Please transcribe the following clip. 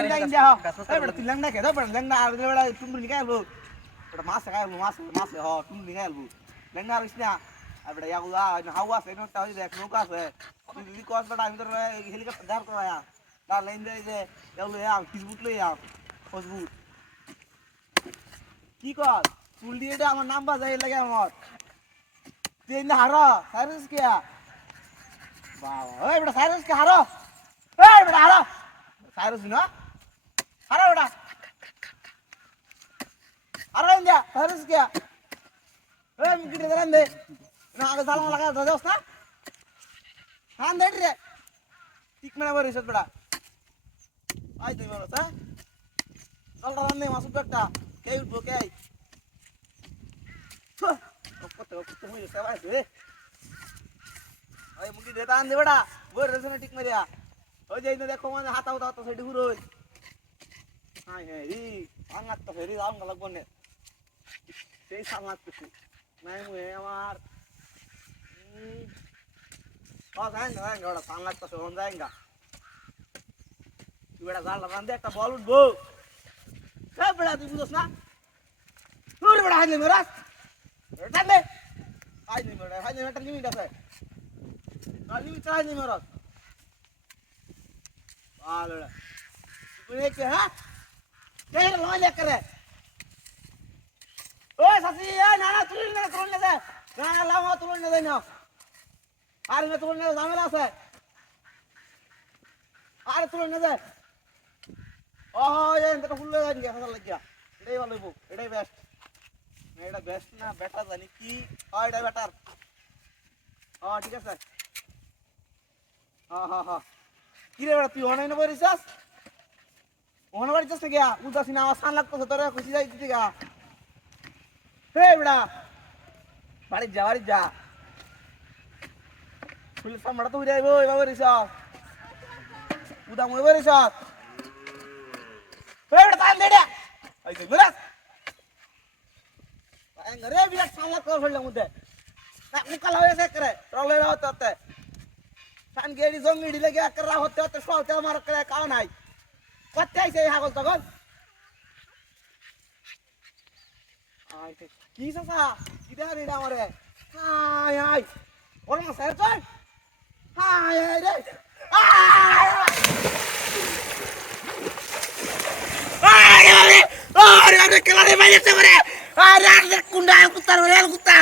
indah indah. Eh pada tilang nak kita pada tilang nak ada pada tumbuh ni kan bu. Pada mas ho tumbuh ni kan bu. Tilang nak isnya. Pada ya gua hawa se no tahu dek nuka se. Di kos pada antar helikopter dar ko ya. Dar lain deh je. Ya lu ya Facebook lu ya. Facebook. কি কর ফুল দিয়ে এটা আমার নাম বাজাই লাগে আমার তুই না হারো সাইরাস কে বাবা ওই বেটা সাইরাস কে হারো এই বেটা হারো সাইরাস না হারো বেটা হারো ইন্ডিয়া সাইরাস কে এই মুকি দে দেন দে না আগে জালা লাগা দাওস না হান দে রে ঠিক মানে বরিস বেটা আই তুই বলো তা চল রান দে মাসুদ একটা কে উঠবো কে কত মুই সেবা দে ওই মুকি দে টান দে বেটা বই রেসনে ঠিক মারিয়া ওই যে ইনে দেখো মানে হাতা হাতা হাতা সাইডে ঘুরোই হাই হে ই আঙ্গাত তো ফেরি দাম লাগবো নে সেই সাংগাত কিছু নাই মুই আমার যাएंगा ওটা সাংগাত তো হন যাएंगा তুই বেটা জাল লাগান দে একটা বল উঠবো কে বেটা তুই বুঝছ না তোর বেটা হাইলে মেরাস টানে হাইলে একটা লিমিট আছে লিমিট হাইলে মেরাস ভালো রে তুই কে হ্যাঁ কে লয় করে ওই সাসি এই না না তুই না দে না না লাও তুই না দে না আর মে তুই না ঝামেলা আছে আর তুই না দে ও এই এটা ফুল লাগে গিয়া হাজার লাগিয়া এটাই ভালো হইব এটাই বেস্ট এটা বেস্ট না বেটার জানি কি হয় এটা বেটার হ্যাঁ ঠিক আছে হ্যাঁ কি রে বেটা তুই অনলাইনে বলিছস অনলাইনে বলিছস না গিয়া উদাসী না আমার সান লাগতেছে তোরে খুশি যাই দিতে গা হে বেটা বাড়ি যা ফুল সামড়া তো উড়াইব এবার বলিছস উদা মই বলিছস হে বেটা টাইম দে দে এই যে বলাস ঘরে বিরাট সামলা করে ফেললাম মধ্যে না মুকাল হয়েছে করে ট্রলে হতে হতে সান গেড়ি জঙ্গিড়ি লেগে একরা হতে হতে সলতে আমার করে কাও নাই করতে আইছে এই হাগল তখন কি সাসা কি দেয়া রে আমারে হাই হাই ওর মা স্যার কই হাই হাই রে আরে আরে কেলা রে বাইরে সে করে আরে আরে কুন্ডা কুত্তার বলে কুত্তা